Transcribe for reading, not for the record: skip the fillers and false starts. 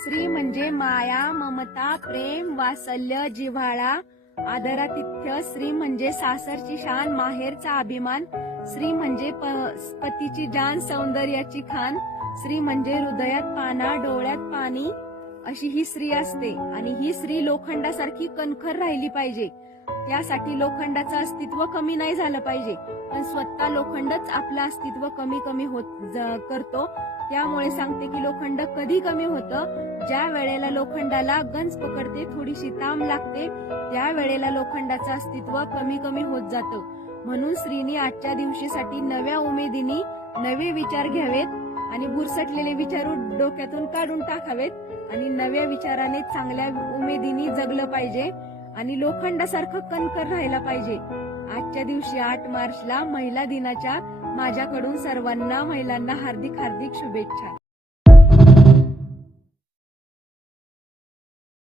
स्त्री म्हणजे माया, ममता, प्रेम, वात्सल्य, जिव्हाळा, आदरातिथ्य. स्त्री म्हणजे सासरची शान, माहेरचा अभिमान. स्त्री म्हणजे पतीची जान, सौंदर्याची खान. स्त्री म्हणजे हृदयात पाना, डोळ्यात पाणी अशी ही स्त्री असते. आणि ही स्त्री लोखंडासारखी कणखर राहिली पाहिजे. त्यासाठी लोखंडाचं अस्तित्व कमी नाही झालं पाहिजे, पण स्वतः लोखंडच आपलं अस्तित्व कमी कमी करतो. त्यामुळे सांगते की लोखंड कधी कमी होतं, ज्या वेळेला लोखंडाला गंज पकडते, थोडीशी ताम लागते, त्या वेळेला लोखंडाचं अस्तित्व कमी कमी होत जातं. म्हणून स्त्रीनी आजच्या दिवशीसाठी नव्या उमेदीने नवे विचार घ्यावेत आणि बुरसटलेले विचार डोक्यातून काढून टाकावेत आणि नव्या विचाराने चांगल्या उमेदीने जगलं पाहिजे आणि लोखंडासारखं कणखर राहायला पाहिजे. आजच्या दिवशी 8 मार्चला महिला दिनाच्या माझ्याकडून सर्वांना महिलांना हार्दिक हार्दिक शुभेच्छा.